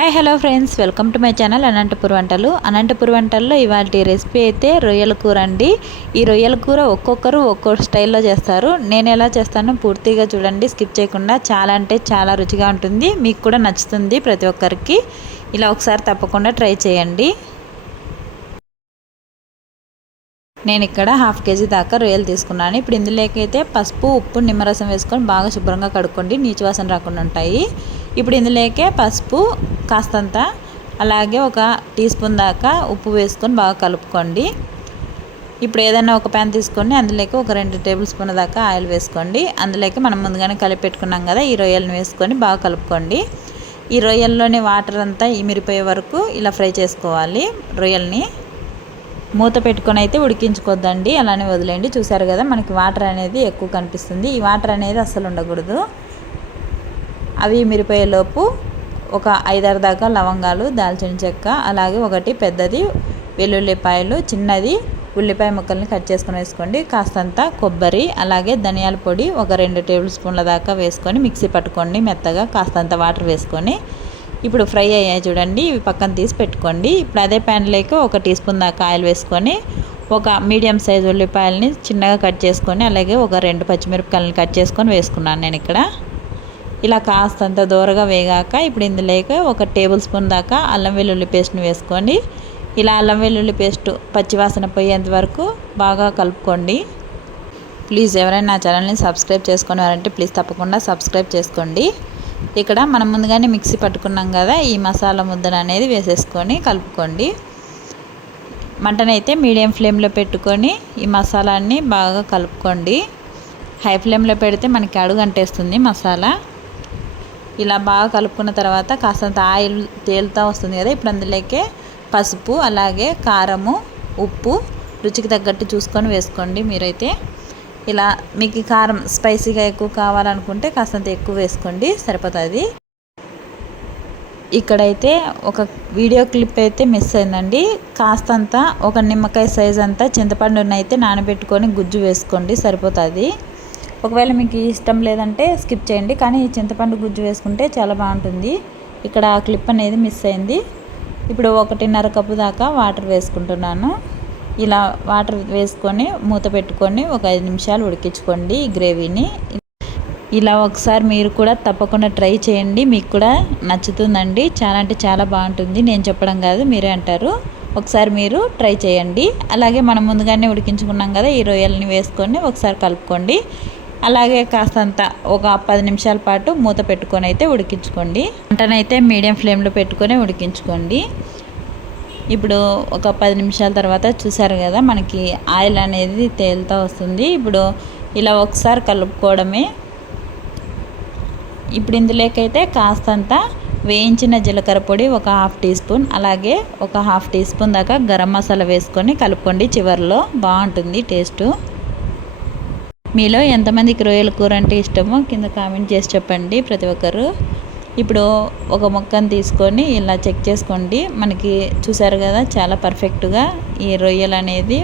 Hi hello friends, welcome to my channel Anantapur వంటలు. అనంతపూర్ వంటల్లో ఇవాళ రెసిపీ అయితే రొయ్యల కూర అండి. ఈ రొయ్యల కూర ఒక్కొక్కరు ఒక్కో స్టైల్లో చేస్తారు. నేను ఎలా చేస్తానో పూర్తిగా చూడండి, స్కిప్ చేయకుండా. చాలా అంటే చాలా రుచిగా ఉంటుంది, మీకు కూడా నచ్చుతుంది ప్రతి ఒక్కరికి. ఇలా ఒకసారి తప్పకుండా ట్రై చేయండి. నేను ఇక్కడ 1/2 కేజీ దాకా రొయ్యలు తీసుకున్నాను. ఇప్పుడు ఇందులోకి అయితే పసుపు, ఉప్పు, నిమ్మరసం వేసుకొని బాగా శుభ్రంగా కడుక్కోండి, నీచు వాసన రాకుండా ఉంటాయి. ఇప్పుడు ఇందులోకే పసుపు కాస్తంత, అలాగే 1 టీ స్పూన్ దాకా ఉప్పు వేసుకొని బాగా కలుపుకోండి. ఇప్పుడు ఏదైనా ఒక ప్యాన్ తీసుకొని అందులోకి 2 టేబుల్ స్పూన్ల దాకా ఆయిల్ వేసుకోండి. అందులోకి మనం ముందుగానే కలిపి పెట్టుకున్నాం కదా, ఈ రొయ్యలను వేసుకొని బాగా కలుపుకోండి. ఈ రొయ్యల్లోని వాటర్ అంతా ఇమిరిపోయే వరకు ఇలా ఫ్రై చేసుకోవాలి. రొయ్యల్ని మూత పెట్టుకొని అయితే ఉడికించుకోవద్దండి, అలానే వదిలేయండి. చూసారు కదా, మనకి వాటర్ అనేది ఎక్కువ కనిపిస్తుంది. ఈ వాటర్ అనేది అస్సలు ఉండకూడదు. అవి మిరిపోయేలోపు 5-6 దాకా లవంగాలు, దాల్చిన చెక్క, అలాగే 1 పెద్దది వెల్లుల్లిపాయలు, చిన్నది ఉల్లిపాయ ముక్కల్ని కట్ చేసుకొని వేసుకోండి. కాస్తంత కొబ్బరి, అలాగే ధనియాల పొడి 2 టేబుల్ స్పూన్ల దాకా వేసుకొని మిక్సీ పట్టుకోండి మెత్తగా. కాస్తంత వాటర్ వేసుకొని ఇప్పుడు ఫ్రై అయ్యాయి చూడండి, ఇవి పక్కన తీసి పెట్టుకోండి. ఇప్పుడు అదే ప్యాన్లోకి 1 టీ స్పూన్ దాకా ఆయిల్ వేసుకొని 1 మీడియం సైజు ఉల్లిపాయలని చిన్నగా కట్ చేసుకొని, అలాగే 2 పచ్చిమిరపకాయలని కట్ చేసుకొని వేసుకున్నాను నేను ఇక్కడ. ఇలా కాస్తంత దూరగా వేగాక ఇప్పుడు ఇందులోకి 1 టేబుల్ స్పూన్ దాకా అల్లం వెల్లుల్లి పేస్ట్ని వేసుకోండి. ఇలా అల్లం వెల్లుల్లి పేస్ట్ పచ్చివాసన పోయేంత వరకు బాగా కలుపుకోండి. ప్లీజ్ ఎవరైనా నా ఛానల్ని సబ్స్క్రైబ్ చేసుకున్నారంటే ప్లీజ్ తప్పకుండా సబ్స్క్రైబ్ చేసుకోండి. ఇక్కడ మనం ముందుగానే మిక్సీ పట్టుకున్నాం కదా, ఈ మసాలా ముద్దను అనేది వేసేసుకొని కలుపుకోండి. మంటనైతే మీడియం ఫ్లేమ్లో పెట్టుకొని ఈ మసాలాన్ని బాగా కలుపుకోండి. హై ఫ్లేమ్లో పెడితే మనకి అడుగు అంటేస్తుంది మసాలా. ఇలా బాగా కలుపుకున్న తర్వాత కాస్తంత ఆయిల్ తేలుతూ వస్తుంది కదా, ఇప్పుడు అందులోకే పసుపు, అలాగే కారము, ఉప్పు రుచికి తగ్గట్టు చూసుకొని వేసుకోండి. మీరైతే ఇలా మీకు కారం స్పైసీగా ఎక్కువ కావాలనుకుంటే కాస్తంత ఎక్కువ వేసుకోండి, సరిపోతుంది. ఇక్కడైతే ఒక వీడియో క్లిప్ అయితే మిస్ అయిందండి. కాస్తంత 1 నిమ్మకాయ సైజ్ అంతా చింతపండుని అయితే నానబెట్టుకొని గుజ్జు వేసుకోండి, సరిపోతుంది. ఒకవేళ మీకు ఇష్టం లేదంటే స్కిప్ చేయండి, కానీ ఈ చింతపండు గుజ్జు వేసుకుంటే చాలా బాగుంటుంది. ఇక్కడ ఆ క్లిప్ అనేది మిస్ అయింది. ఇప్పుడు 1.5 కప్పు దాకా వాటర్ వేసుకుంటున్నాను. ఇలా వాటర్ వేసుకొని మూత పెట్టుకొని 5 నిమిషాలు ఉడికించుకోండి ఈ గ్రేవీని. ఇలా ఒకసారి మీరు కూడా తప్పకుండా ట్రై చేయండి, మీకు కూడా నచ్చుతుందండి. చాలా అంటే చాలా బాగుంటుంది, నేను చెప్పడం కాదు మీరే అంటారు. ఒకసారి మీరు ట్రై చేయండి. అలాగే మనం ముందుగానే ఉడికించుకున్నాం కదా, ఈ రొయ్యల్ని వేసుకొని ఒకసారి కలుపుకోండి. అలాగే కాస్తంత 10 నిమిషాల పాటు మూత పెట్టుకొని అయితే ఉడికించుకోండి. మంటనైతే మీడియం ఫ్లేమ్లో పెట్టుకొని ఉడికించుకోండి. ఇప్పుడు 10 నిమిషాల తర్వాత చూసారు కదా, మనకి ఆయిల్ అనేది తేలుతూ వస్తుంది. ఇప్పుడు ఇలా ఒకసారి కలుపుకోవడమే. ఇప్పుడు ఇందులోకైతే కాస్తంత వేయించిన జీలకర్ర పొడి 1/2 టీ స్పూన్, అలాగే 1/2 టీ స్పూన్ దాకా గరం మసాలా వేసుకొని కలుపుకోండి. చివరిలో బాగుంటుంది టేస్టు. మీలో ఎంతమందికి రొయ్యల కూర అంటే ఇష్టమో కింద కామెంట్ చేసి చెప్పండి ప్రతి ఒక్కరు. ఇప్పుడు ఒక ముక్కను తీసుకొని ఇలా చెక్ చేసుకోండి. మనకి చూసారు కదా, చాలా పర్ఫెక్ట్గా ఈ రొయ్యలు అనేది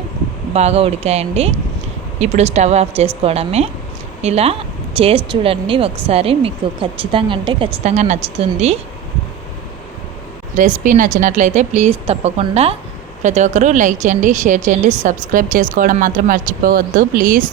బాగా ఉడికాయండి. ఇప్పుడు స్టవ్ ఆఫ్ చేసుకోవడమే. ఇలా చేసి చూడండి ఒకసారి, మీకు ఖచ్చితంగా నచ్చుతుంది. రెసిపీ నచ్చినట్లయితే ప్లీజ్ తప్పకుండా ప్రతి ఒక్కరూ లైక్ చేయండి, షేర్ చేయండి, సబ్స్క్రైబ్ చేసుకోవడం మాత్రం మర్చిపోవద్దు ప్లీజ్.